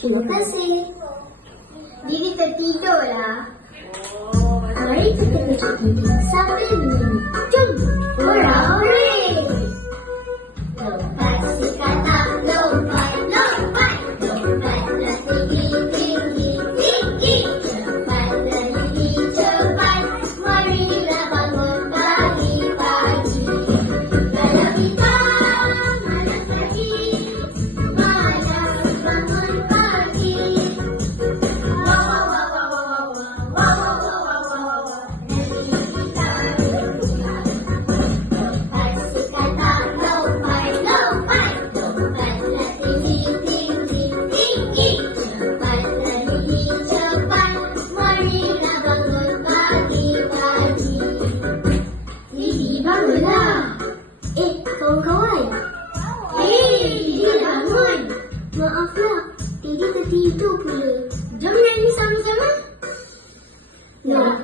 Terima kasih. Diri tertidurlah. Mari kita pergi tidur sambil bunyi. Jom, hurra hurri. Lompat sikatak, lompat, lompat, lompat, lompat, lompat, lompat, lompat, lompat Maaflah, tadi tertidur pula. Jom nyanyi sama-sama. Nak